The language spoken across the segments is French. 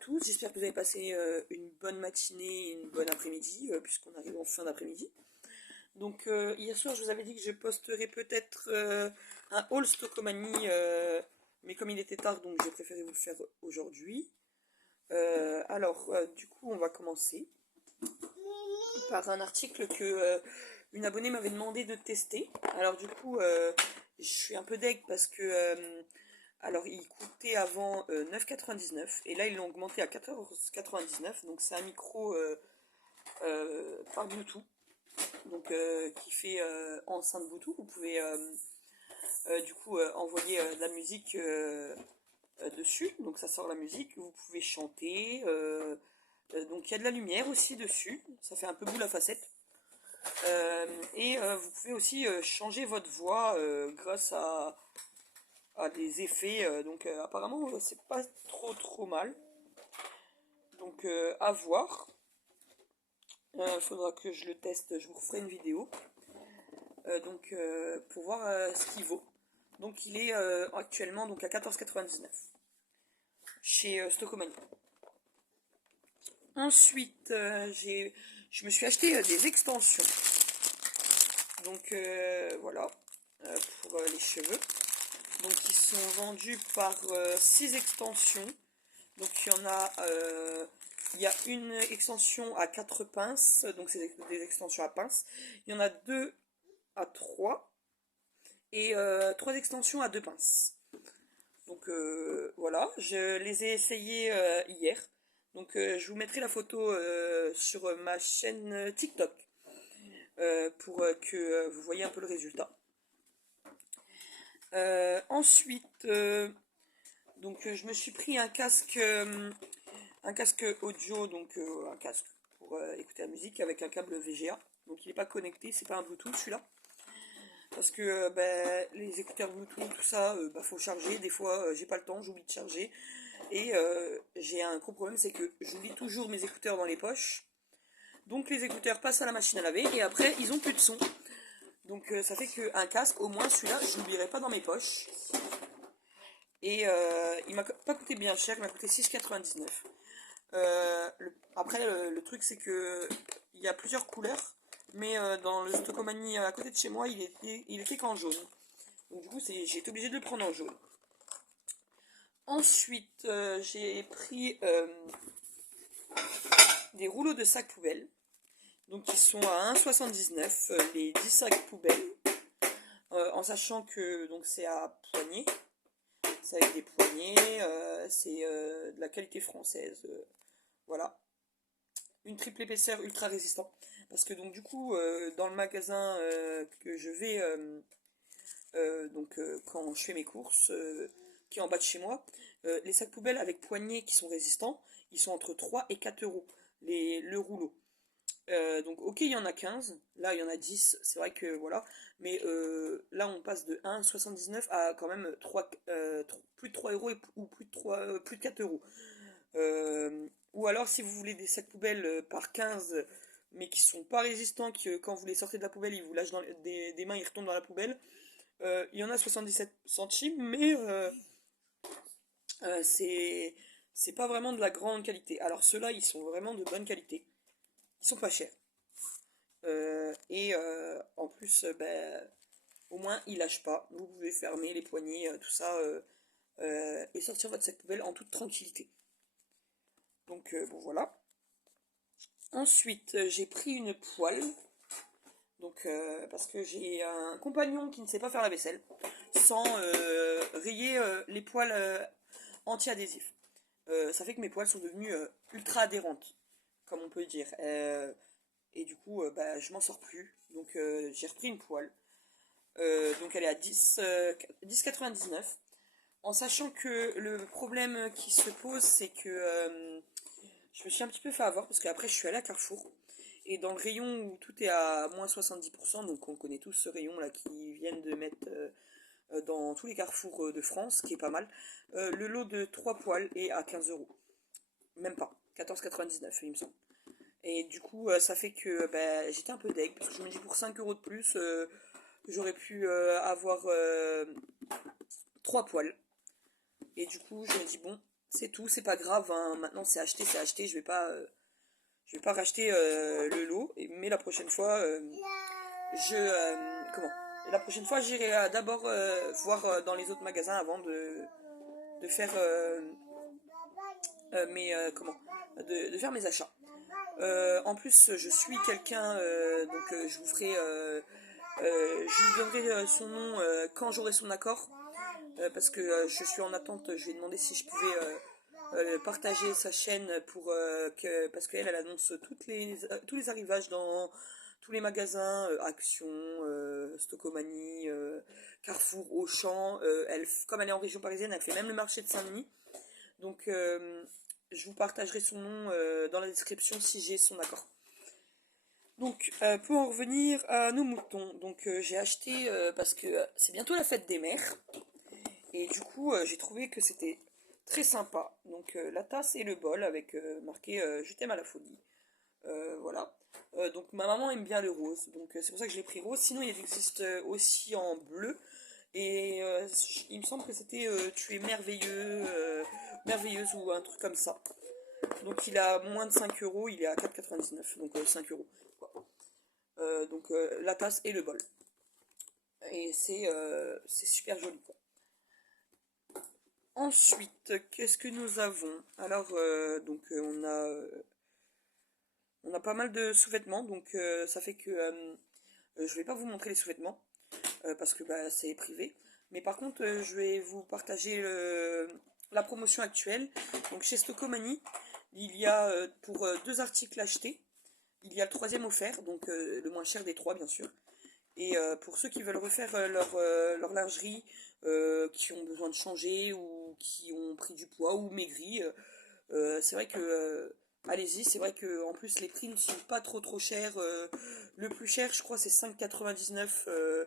tous, j'espère que vous avez passé une bonne matinée, une bonne après-midi, puisqu'on arrive en fin d'après-midi. Donc hier soir, je vous avais dit que je posterais peut-être un haul Stockomanie, mais comme il était tard, donc j'ai préféré vous le faire aujourd'hui. Du coup, on va commencer par un article que une abonnée m'avait demandé de tester. Alors du coup, je suis un peu deg parce que alors il coûtait avant 9,99 et là ils l'ont augmenté à 14,99. Donc c'est un micro par Bluetooth, donc qui fait enceinte Bluetooth. Vous pouvez envoyer de la musique dessus, donc ça sort la musique. Vous pouvez chanter. Donc il y a de la lumière aussi dessus, ça fait un peu boule à facettes. Vous pouvez aussi changer votre voix grâce à des effets. Apparemment c'est pas trop mal. Donc à voir. Faudra que je le teste, je vous referai une vidéo. Pour voir ce qu'il vaut. Donc il est actuellement donc à 14,99 chez Stockomanie. Ensuite, je me suis acheté des extensions. Donc voilà, pour les cheveux. Donc ils sont vendus par 6 extensions. Donc il y a une extension à 4 pinces, donc c'est des extensions à pinces. Il y en a 2 à 3 et 3 extensions à 2 pinces. Donc voilà, je les ai essayées hier. Donc je vous mettrai la photo sur ma chaîne TikTok pour que vous voyez un peu le résultat. Je me suis pris un casque audio, donc un casque pour écouter la musique avec un câble VGA. Donc il n'est pas connecté, c'est pas un Bluetooth celui-là. Parce que les écouteurs Bluetooth, tout ça, faut charger. Des fois, j'ai pas le temps, j'oublie de charger. Et j'ai un gros problème, c'est que j'oublie toujours mes écouteurs dans les poches. Donc les écouteurs passent à la machine à laver et après, ils ont plus de son. Donc ça fait qu'un casque, au moins celui-là, je l'oublierai pas dans mes poches. Et il m'a pas coûté bien cher, il m'a coûté 6,99. Après, le truc, c'est que il y a plusieurs couleurs. Mais dans le Stockomanie à côté de chez moi, il était qu'en jaune. Donc du coup, j'ai été obligé de le prendre en jaune. Ensuite, j'ai pris des rouleaux de sacs poubelles. Donc ils sont à 1,79 les 10 sacs poubelles. En sachant que donc c'est à poignée. C'est avec des poignées. C'est de la qualité française. Voilà. Une triple épaisseur ultra résistant. Parce que donc du coup, dans le magasin que je vais quand je fais mes courses, qui est en bas de chez moi, les sacs poubelles avec poignées qui sont résistants, ils sont entre 3 et 4 euros le rouleau. Donc ok, il y en a 15, là il y en a 10, c'est vrai que voilà, mais là on passe de 1,79 à quand même plus de 3 euros ou plus de 4 euros. Ou alors si vous voulez des sacs poubelles par 15 mais qui sont pas résistants, que quand vous les sortez de la poubelle ils vous lâchent des mains, ils retombent dans la poubelle. Il y en a 77 centimes, mais c'est pas vraiment de la grande qualité. Alors ceux-là, ils sont vraiment de bonne qualité. Ils sont pas chers. En plus, au moins, ils lâchent pas. Vous pouvez fermer les poignées, tout ça, et sortir votre sac poubelle en toute tranquillité. Donc, bon, voilà. Ensuite, j'ai pris une poêle. Donc, parce que j'ai un compagnon qui ne sait pas faire la vaisselle sans rayer les poêles anti-adhésifs. Ça fait que mes poêles sont devenues ultra adhérentes, comme on peut dire. Et du coup, je m'en sors plus. Donc, j'ai repris une poêle. Donc, elle est à 10,99. En sachant que le problème qui se pose, c'est que je me suis un petit peu fait avoir parce qu'après, je suis allée à Carrefour. Et dans le rayon où tout est à moins 70%, donc on connaît tous ce rayon là qui viennent de mettre dans tous les carrefours de France, qui est pas mal, le lot de 3 poêles est à 15 euros. Même pas, 14,99 il me semble. Et du coup, ça fait que j'étais un peu deg, parce que je me dis pour 5 euros de plus, j'aurais pu avoir 3 poêles. Et du coup, je me dis bon, C'est tout, c'est pas grave, hein. Maintenant c'est acheté, je vais pas racheter le lot, mais la prochaine fois, comment? La prochaine fois, j'irai d'abord voir dans les autres magasins avant de faire comment? De faire mes achats. En plus, je suis quelqu'un, donc je vous ferai, je lui donnerai son nom quand j'aurai son accord, parce que je suis en attente. Je lui ai demandé si je pouvais partager sa chaîne pour parce qu'elle elle annonce tous les arrivages dans tous les magasins, Action, Stocomanie, Carrefour, Auchan. Comme elle est en région parisienne, elle fait même le marché de Saint-Denis. Donc je vous partagerai son nom dans la description si j'ai son accord. Donc pour en revenir à nos moutons, donc j'ai acheté parce que c'est bientôt la fête des mères. Et du coup, j'ai trouvé que c'était très sympa. Donc, la tasse et le bol avec marqué Je t'aime à la folie. Voilà. Donc, ma maman aime bien le rose. Donc, c'est pour ça que je l'ai pris rose. Sinon, il existe aussi en bleu. Et il me semble que c'était Tu es merveilleux, merveilleuse ou un truc comme ça. Donc, il a moins de 5 euros. Il est à 4,99. Donc, 5 euros. Quoi. Donc, la tasse et le bol. Et c'est super joli, quoi. Ensuite, qu'est-ce que nous avons? Alors, donc on a pas mal de sous-vêtements, donc ça fait que je vais pas vous montrer les sous-vêtements parce que bah, c'est privé. Mais par contre, je vais vous partager la promotion actuelle. Donc chez Stocomanie, il y a pour deux articles achetés, il y a le troisième offert, donc le moins cher des trois bien sûr. Et pour ceux qui veulent refaire leur lingerie, qui ont besoin de changer ou qui ont pris du poids ou maigri, c'est vrai que allez-y, c'est vrai que en plus les prix ne sont pas trop chers. Le plus cher, je crois, c'est 5,99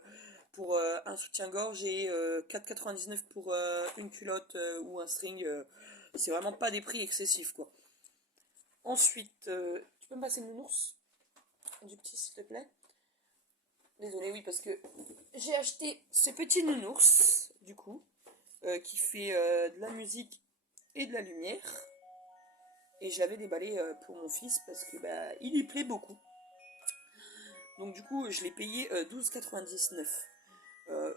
pour un soutien-gorge et 4,99 pour une culotte ou un string. C'est vraiment pas des prix excessifs, quoi. Ensuite, tu peux me passer le nounours du petit, s'il te plaît? Désolée, oui, parce que j'ai acheté ce petit nounours, du coup, qui fait de la musique et de la lumière. Et je l'avais déballé pour mon fils parce que bah, il lui plaît beaucoup. Donc du coup, je l'ai payé 12,99.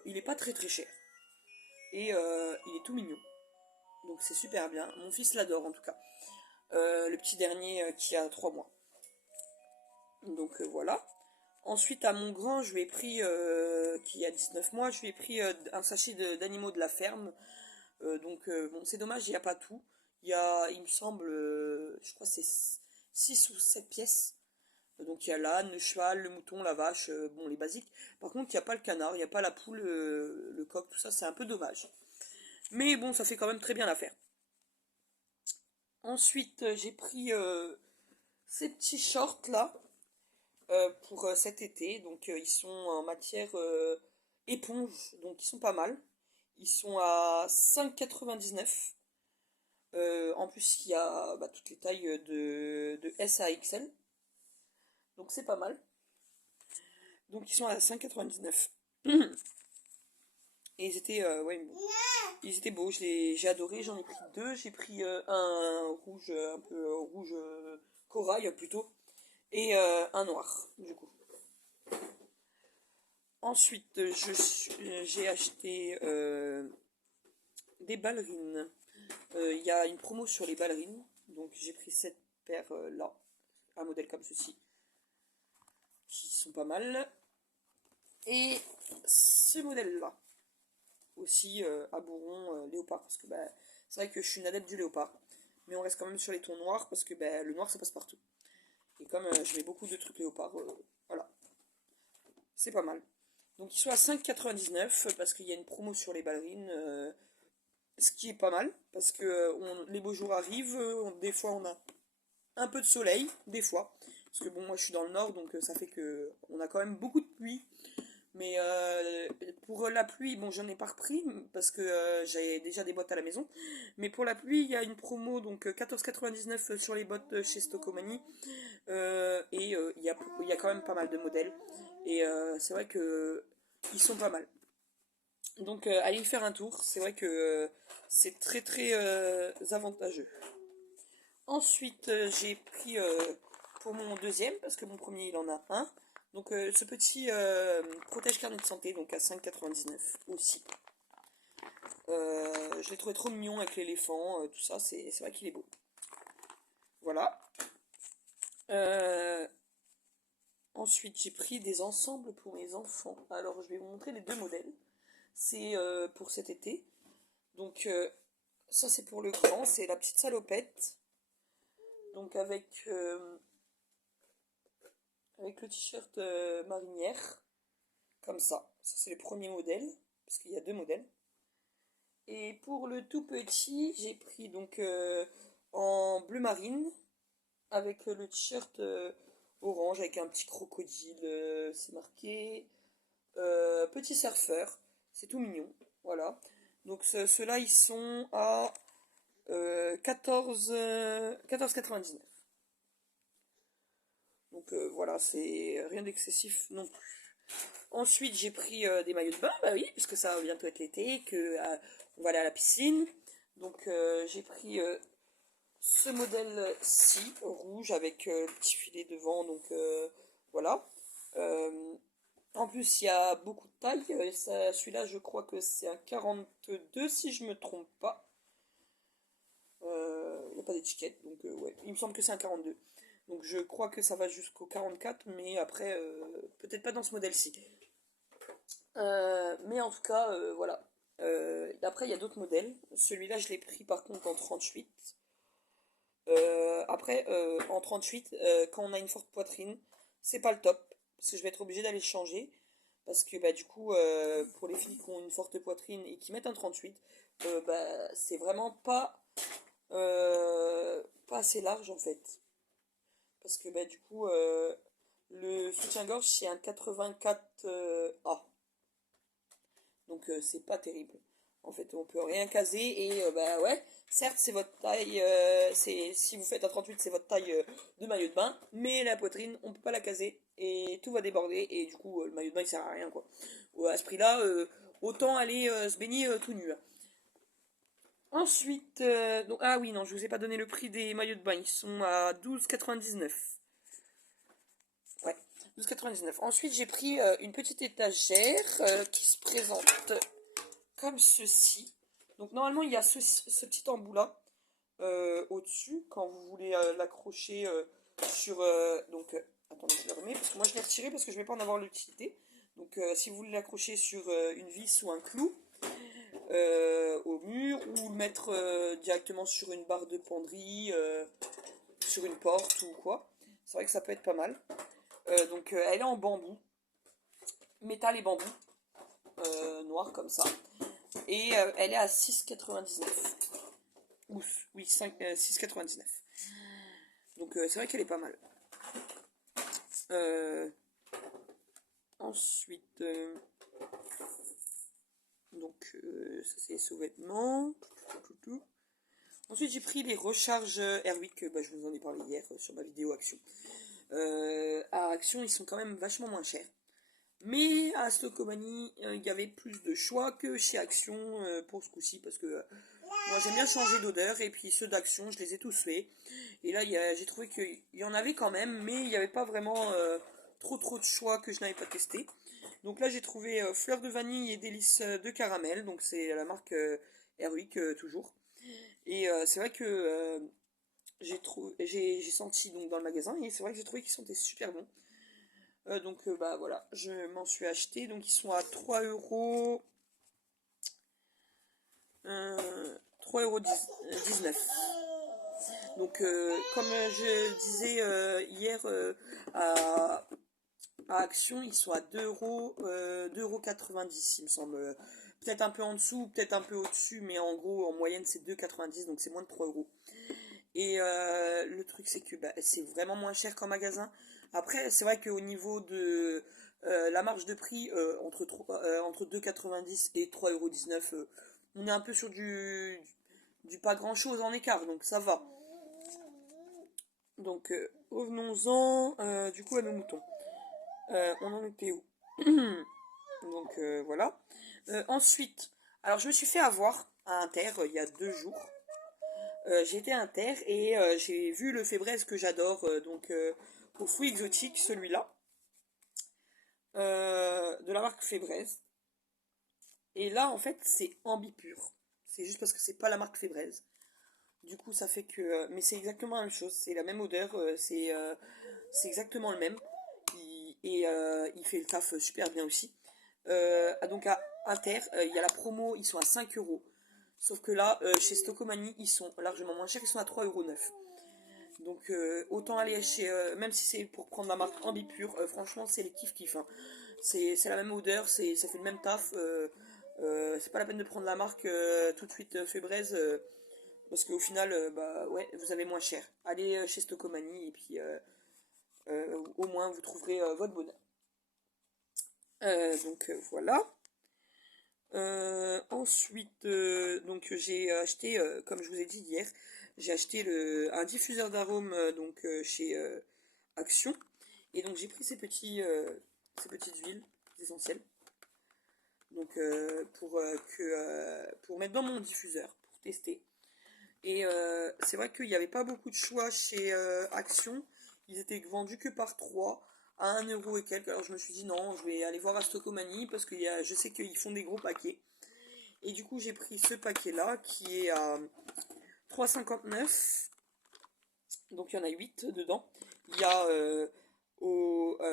Il est pas très cher. Et il est tout mignon. Donc c'est super bien. Mon fils l'adore en tout cas. Le petit dernier qui a 3 mois. Donc voilà. Ensuite, à mon grand, je lui ai pris, qui a 19 mois, je lui ai pris un sachet d'animaux de la ferme. Donc, bon, c'est dommage, il n'y a pas tout. Il me semble, je crois que c'est 6 ou 7 pièces. Donc, il y a l'âne, le cheval, le mouton, la vache, bon, les basiques. Par contre, il n'y a pas le canard, il n'y a pas la poule, le coq, tout ça, c'est un peu dommage. Mais bon, ça fait quand même très bien l'affaire. Ensuite, j'ai pris ces petits shorts là. Pour cet été. Donc ils sont en matière éponge, donc ils sont pas mal. Ils sont à 5,99. En plus, il y a bah, toutes les tailles de S à XL. Donc c'est pas mal. Donc ils sont à 5,99. Et ils étaient, ouais, bon, ils étaient beaux, j'ai adoré, j'en ai pris deux. J'ai pris un rouge, un peu rouge corail plutôt, et un noir, du coup. Ensuite, j'ai acheté des ballerines. Il y a une promo sur les ballerines. Donc j'ai pris cette paire là. Un modèle comme ceci. Qui sont pas mal. Et ce modèle là. Aussi à bourron léopard. Parce que bah, c'est vrai que je suis une adepte du léopard. Mais on reste quand même sur les tons noirs. Parce que bah, le noir ça passe partout. Et comme je mets beaucoup de trucs léopard, voilà. C'est pas mal. Donc ils sont à 5,99 parce qu'il y a une promo sur les ballerines, ce qui est pas mal parce que les beaux jours arrivent, des fois on a un peu de soleil, des fois. Parce que bon, moi je suis dans le nord donc ça fait que on a quand même beaucoup de pluie. Mais pour la pluie, bon j'en ai pas repris parce que j'ai déjà des bottes à la maison. Mais pour la pluie, il y a une promo donc 14,99 sur les bottes chez Stocomanie. Et il y a quand même pas mal de modèles. Et c'est vrai que ils sont pas mal. Donc allez y faire un tour, c'est vrai que c'est très très avantageux. Ensuite j'ai pris pour mon deuxième, parce que mon premier il en a un, donc ce petit protège carnet de santé, donc à 5,99 aussi. Je l'ai trouvé trop mignon avec l'éléphant, tout ça, c'est vrai qu'il est beau. Voilà. Euh, Ensuite, j'ai pris des ensembles pour mes enfants. Alors, je vais vous montrer les deux modèles. C'est pour cet été. Donc, ça, c'est pour le grand. C'est la petite salopette. Donc, avec le t-shirt marinière. Comme ça. Ça, c'est le premier modèle. Parce qu'il y a deux modèles. Et pour le tout petit, j'ai pris donc en bleu marine. Avec le t-shirt orange. Avec un petit crocodile. C'est marqué. Petit surfeur, c'est tout mignon, voilà. Donc ceux-là ils sont à 14, 14,99. Donc voilà, c'est rien d'excessif non plus. Ensuite j'ai pris des maillots de bain, bah oui, parce que ça va bientôt être l'été, que on va aller à la piscine. Donc j'ai pris ce modèle-ci, rouge, avec le petit filet devant, donc voilà. Euh, En plus, il y a beaucoup de tailles. Celui-là, je crois que c'est un 42, si je me trompe pas. Il n'y a pas d'étiquette, donc ouais. Il me semble que c'est un 42. Donc je crois que ça va jusqu'au 44, mais après, peut-être pas dans ce modèle-ci. Mais en tout cas, voilà. Après, il y a d'autres modèles. Celui-là, je l'ai pris par contre en 38. Après, en 38, quand on a une forte poitrine, c'est pas le top. Parce que je vais être obligée d'aller le changer. Parce que bah, du coup, pour les filles qui ont une forte poitrine et qui mettent un 38, bah, c'est vraiment pas assez large en fait. Parce que bah, du coup, le soutien-gorge c'est un 84A. Donc c'est pas terrible. En fait, on peut rien caser et bah ouais, certes c'est votre taille, si vous faites un 38 c'est votre taille de maillot de bain, mais la poitrine on peut pas la caser et tout va déborder et du coup le maillot de bain il sert à rien quoi. À ce prix-là, autant aller se baigner tout nu, hein. Ensuite, donc, ah oui non, je vous ai pas donné le prix des maillots de bain, ils sont à 12,99. Ouais, 12,99. Ensuite j'ai pris une petite étagère qui se présente comme ceci. Donc normalement il y a ce petit embout là au-dessus quand vous voulez l'accrocher sur... donc attendez, je le remets parce que moi je l'ai retiré parce que je ne vais pas en avoir l'utilité. Donc si vous voulez l'accrocher sur une vis ou un clou au mur ou le mettre directement sur une barre de penderie, sur une porte ou quoi, c'est vrai que ça peut être pas mal. Donc elle est en bambou, métal et bambou, noir comme ça. Et elle est à 6,99. Oui, 6,99. Donc c'est vrai qu'elle est pas mal. Euh, Ensuite, donc ça c'est les sous-vêtements. Ensuite j'ai pris les recharges Airwick, bah, je vous en ai parlé hier sur ma vidéo Action. À Action ils sont quand même vachement moins chers. Mais à Stockomanie, il y avait plus de choix que chez Action pour ce coup-ci parce que moi j'aime bien changer d'odeur et puis ceux d'Action je les ai tous faits. Et là j'ai trouvé qu'il y en avait quand même mais il n'y avait pas vraiment trop de choix que je n'avais pas testé. Donc là j'ai trouvé fleur de vanille et délices de caramel, donc c'est la marque Airwick toujours. Et c'est vrai que j'ai senti donc dans le magasin et c'est vrai que j'ai trouvé qu'ils sentaient super bons. Donc bah voilà, je m'en suis acheté. Donc ils sont à 3 euros. 3,19 €. Donc comme je disais hier à Action, ils sont à 2 euros, 2,90 € il me semble. Peut-être un peu en dessous, peut-être un peu au-dessus, mais en gros en moyenne c'est 2,90 €, donc c'est moins de 3 euros. Et le truc, c'est que bah, c'est vraiment moins cher qu'en magasin. Après, c'est vrai qu'au niveau de la marge de prix, entre 2,90 et 3,19 €, on est un peu sur du pas grand-chose en écart, donc ça va. Donc, revenons-en du coup à nos moutons. On en était où? Donc, voilà. Ensuite, alors je me suis fait avoir à Inter il y a 2 jours. J'ai été à Inter et j'ai vu le fébraise que j'adore, donc aux fruits exotiques, celui-là, de la marque Fébraise. Et là, en fait, c'est Ambipur. C'est juste parce que c'est pas la marque Fébraise. Du coup, ça fait que. Mais c'est exactement la même chose, c'est la même odeur, c'est exactement le même. Il fait le taf super bien aussi. Donc à Inter, il y a la promo, ils sont à 5 euros. Sauf que là, chez Stocomanie, ils sont largement moins chers, ils sont à 3,9 €. Donc autant aller chez, même si c'est pour prendre la marque Ambipur, franchement c'est les kiff hein. C'est la même odeur, ça fait le même taf. C'est pas la peine de prendre la marque tout de suite Febreze, parce qu'au final, bah ouais, vous avez moins cher. Allez chez Stocomanie et puis au moins vous trouverez votre bonheur. Donc voilà. Ensuite, donc j'ai acheté, comme je vous ai dit hier, j'ai acheté un diffuseur d'arômes donc chez Action. Et donc j'ai pris ces petites huiles essentielles. Donc pour mettre dans mon diffuseur, pour tester. Et c'est vrai qu'il n'y avait pas beaucoup de choix chez Action. Ils étaient vendus que par 3 à 1 € et quelques. Alors je me suis dit non, je vais aller voir à Stocomanie parce que je sais qu'ils font des gros paquets. Et du coup j'ai pris ce paquet là qui est à 3,59. Donc il y en a 8 dedans. Il y a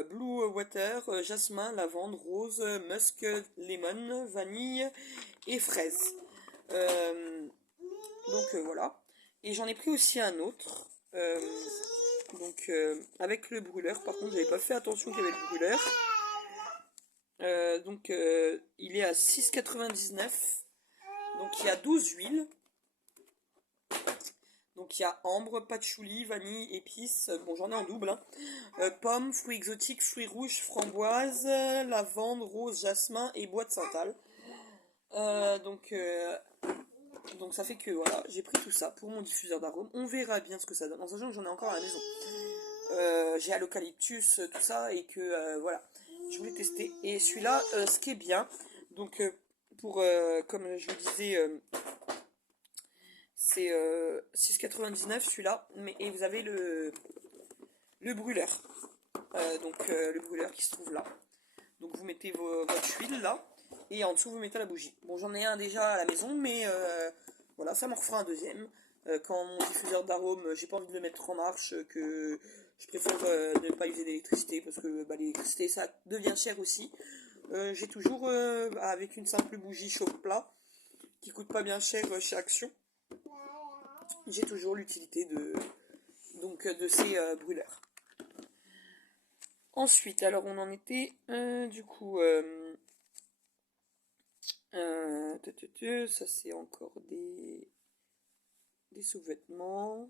Blue Water, jasmin, lavande, rose, musk, lemon, vanille et fraise. Euh, donc voilà. Et j'en ai pris aussi un autre. Donc avec le brûleur. Par contre, j'avais pas fait attention qu'il y avait le brûleur. Donc il est à 6,99. Donc il y a 12 huiles. Donc il y a ambre, patchouli, vanille, épices. Bon, j'en ai en double, hein. Pommes, fruits exotiques, fruits rouges, framboises, lavande, rose, jasmin et bois de santal. Euh, donc, euh, donc ça fait que voilà, j'ai pris tout ça pour mon diffuseur d'arômes. On verra bien ce que ça donne, en sachant que j'en ai encore à la maison. J'ai à l'eucalyptus, tout ça, et que voilà, je voulais tester. Et celui-là, ce qui est bien, donc comme je vous disais, c'est 6,99 celui-là, et vous avez le brûleur. Le brûleur qui se trouve là. Donc vous mettez votre huile là, et en dessous vous mettez la bougie. Bon, j'en ai un déjà à la maison, mais voilà, ça m'en refera un deuxième. Quand mon diffuseur d'arômes, j'ai pas envie de le mettre en marche, que je préfère ne pas user d'électricité, parce que bah, l'électricité ça devient cher aussi. J'ai toujours, avec une simple bougie chauffe plat, qui coûte pas bien cher chez Action, j'ai toujours l'utilité de ces brûleurs. Ensuite, alors on en était du coup, ça c'est encore des sous-vêtements.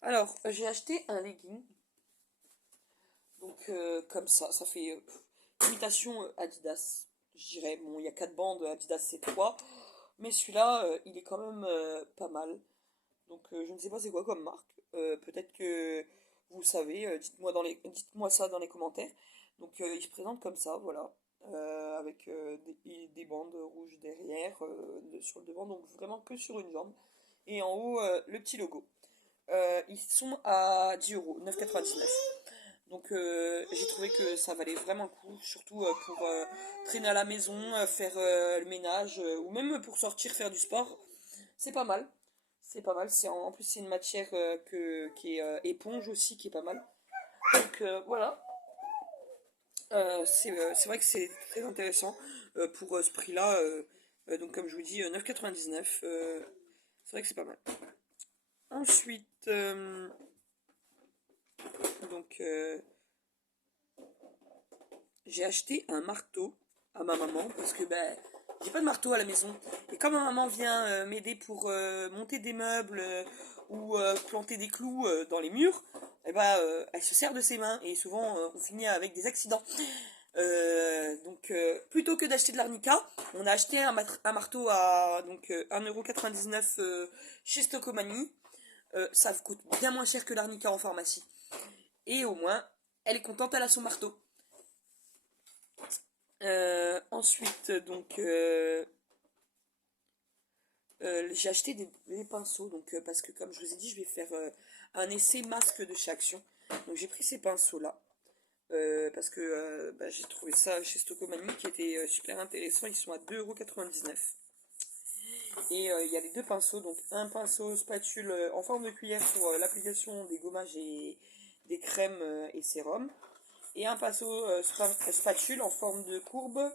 Alors j'ai acheté un legging, donc comme ça fait imitation Adidas, je dirais. Bon, il y a 4 bandes, Adidas c'est 3, mais celui-là il est quand même pas mal. Donc je ne sais pas c'est quoi comme marque. Peut-être que vous savez, dites-moi ça dans les commentaires. Donc il se présente comme ça, voilà, avec des bandes rouges derrière, sur le devant, donc vraiment que sur une jambe. Et en haut, le petit logo. Ils sont à 10 €, 9,99. Donc j'ai trouvé que ça valait vraiment le coup, surtout pour traîner à la maison, faire le ménage, ou même pour sortir faire du sport. C'est pas mal. C'est pas mal. En plus, c'est une matière qui est éponge aussi, qui est pas mal. Donc voilà. C'est vrai que c'est très intéressant pour ce prix-là. Donc comme je vous dis, 9,99. C'est vrai que c'est pas mal. Ensuite, donc j'ai acheté un marteau à ma maman parce que ben j'ai pas de marteau à la maison. Et quand ma maman vient m'aider pour monter des meubles ou planter des clous dans les murs, et ben, elle se sert de ses mains et souvent on finit avec des accidents. Donc plutôt que d'acheter de l'arnica, on a acheté un marteau à donc 1,99 € chez Stocomanie. Ça vous coûte bien moins cher que l'arnica en pharmacie. Et au moins, elle est contente, elle a son marteau. Ensuite, donc, j'ai acheté des pinceaux, donc, parce que comme je vous ai dit, je vais faire un essai masque de chez Action. Donc j'ai pris ces pinceaux-là, parce que bah, j'ai trouvé ça chez Stocomanie qui était super intéressant. Ils sont à 2,99 €. Et il y a les deux pinceaux, donc un pinceau spatule en forme de cuillère pour l'application des gommages et des crèmes et sérums. Et un pinceau spatule en forme de courbe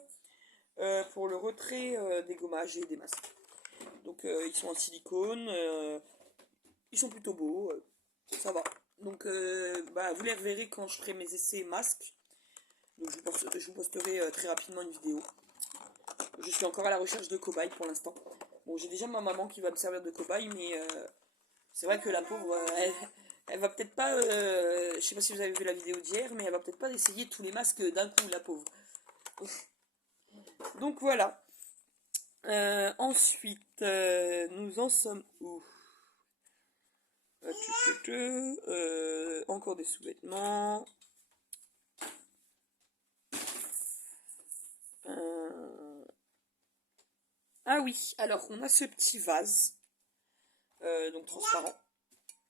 pour le retrait des gommages et des masques. Donc ils sont en silicone, ils sont plutôt beaux, ça va. Donc bah, vous les reverrez quand je ferai mes essais masques. Donc je vous posterai très rapidement une vidéo. Je suis encore à la recherche de cobayes pour l'instant. Bon, j'ai déjà ma maman qui va me servir de cobaye, mais c'est vrai que la pauvre, elle va peut-être pas. Je sais pas si vous avez vu la vidéo d'hier, mais elle va peut-être pas essayer tous les masques d'un coup, la pauvre. Donc voilà. Ensuite, nous en sommes où? Encore des sous-vêtements. Ah oui, alors on a ce petit vase, donc transparent,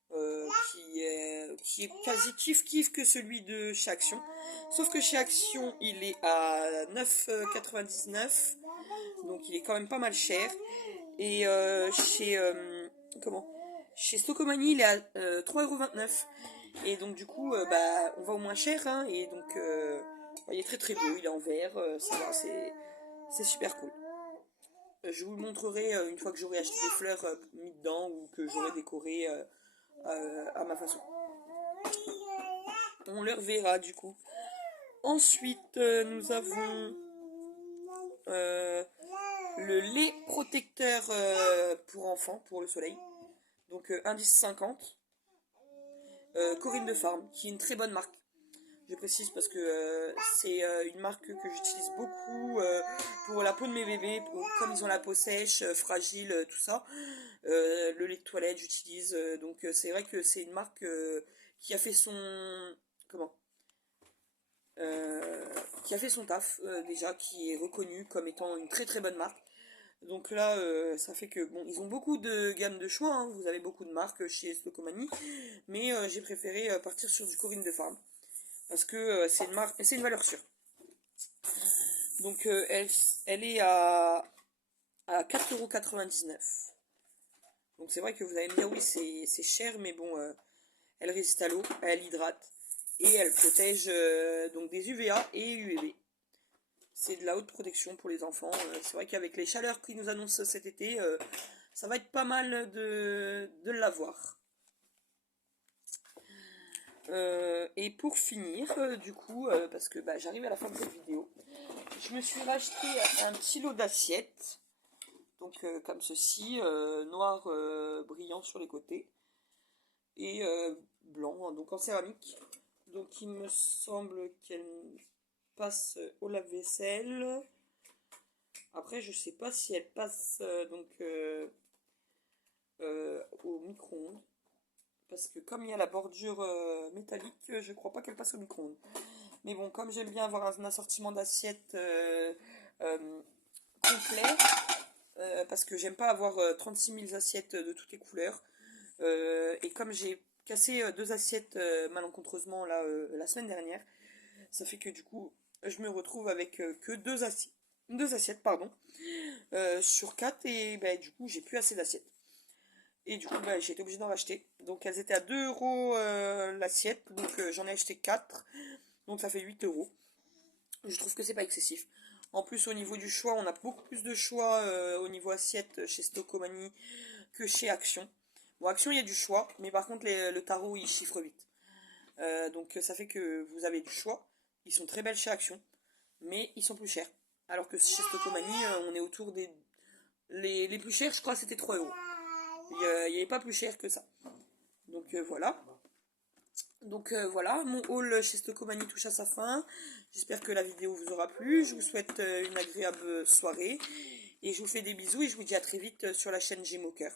qui est quasi kiff que celui de chez Action. Sauf que chez Action, il est à 9,99 €, donc il est quand même pas mal cher. Et comment? Chez Stocomanie, il est à 3,29 €. Et donc du coup, bah, on va au moins cher, hein, et donc il est très beau, il est en verre, ça va, c'est super cool. Je vous le montrerai une fois que j'aurai acheté des fleurs mis dedans ou que j'aurai décoré à ma façon. On le reverra du coup. Ensuite, nous avons le lait protecteur pour enfants, pour le soleil. Donc indice 50. Corinne de Farm, qui est une très bonne marque. Je précise parce que c'est une marque que j'utilise beaucoup pour la peau de mes bébés, comme ils ont la peau sèche, fragile, tout ça. Le lait de toilette, j'utilise. Donc c'est vrai que c'est une marque qui a fait son... Comment qui a fait son taf déjà, qui est reconnue comme étant une très bonne marque. Donc là, ça fait que, bon, ils ont beaucoup de gamme de choix, hein. Vous avez beaucoup de marques chez Stocomanie, mais j'ai préféré partir sur du Corinne de Farm, parce que c'est une marque, c'est une valeur sûre. Donc elle est à 4,99 €. Donc c'est vrai que vous allez me dire, oui, c'est cher, mais bon, elle résiste à l'eau, elle hydrate, et elle protège donc des UVA et UVB. C'est de la haute protection pour les enfants. C'est vrai qu'avec les chaleurs qui nous annoncent cet été, ça va être pas mal de l'avoir. Et pour finir, du coup, parce que bah, j'arrive à la fin de cette vidéo, je me suis racheté un petit lot d'assiettes. Donc comme ceci, noir brillant sur les côtés et blanc, hein, donc en céramique. Donc il me semble qu'elle passe au lave-vaisselle. Après, je sais pas si elle passe au micro-ondes. Parce que comme il y a la bordure métallique, je crois pas qu'elle passe au micro-ondes. Mais bon, comme j'aime bien avoir un assortiment d'assiettes complet, parce que j'aime pas avoir 36 000 assiettes de toutes les couleurs. Et comme j'ai cassé deux assiettes malencontreusement là, la semaine dernière, ça fait que du coup, je me retrouve avec que deux assiettes pardon, sur 4 et bah, du coup, j'ai plus assez d'assiettes. Et du coup, bah, j'ai été obligée d'en racheter. Donc elles étaient à 2 € l'assiette, donc j'en ai acheté 4, donc ça fait 8 €. Je trouve que c'est pas excessif. En plus, au niveau du choix, on a beaucoup plus de choix au niveau assiette chez Stocomanie que chez Action. Bon, Action, il y a du choix, mais par contre, le tarot, il chiffre 8. Donc ça fait que vous avez du choix. Ils sont très belles chez Action, mais ils sont plus chers. Alors que chez Stocomanie, on est autour des... Les plus chers, je crois, c'était 3 €. Il n'y avait pas plus cher que ça. Donc voilà. Donc voilà, mon haul chez Stocomanie touche à sa fin. J'espère que la vidéo vous aura plu. Je vous souhaite une agréable soirée. Et je vous fais des bisous et je vous dis à très vite sur la chaîne Gémoker.